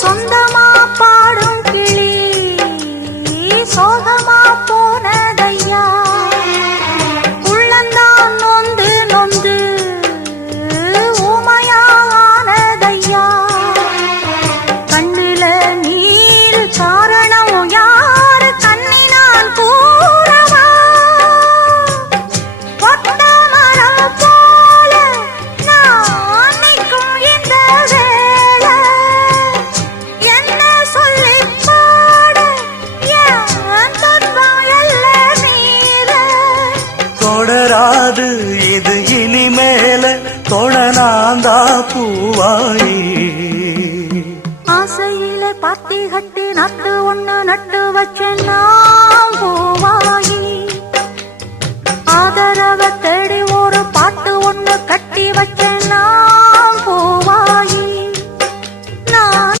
சொந்தமா பாடும் கிளி சோகமா போனதையா உள்ளந்தான் நொந்து நொந்து ஊமையானதையா கண்ணில நீர் காரணம் யாரு கண்ணினால் கூறவா ஒத்த மரம் போல நான் நிற்கும் இந்த வேளை என்ன சொல்லி பாட என் துன்பம் எல்லாம் மீத தொடராது இது இனிமேல தொடனாந்தா பூவாயி ஆசையில பாத்தி கட்டி நட்டு ஒண்ணு நட்டு வச்ச நான் பூவாயி ஆதரவை தேடி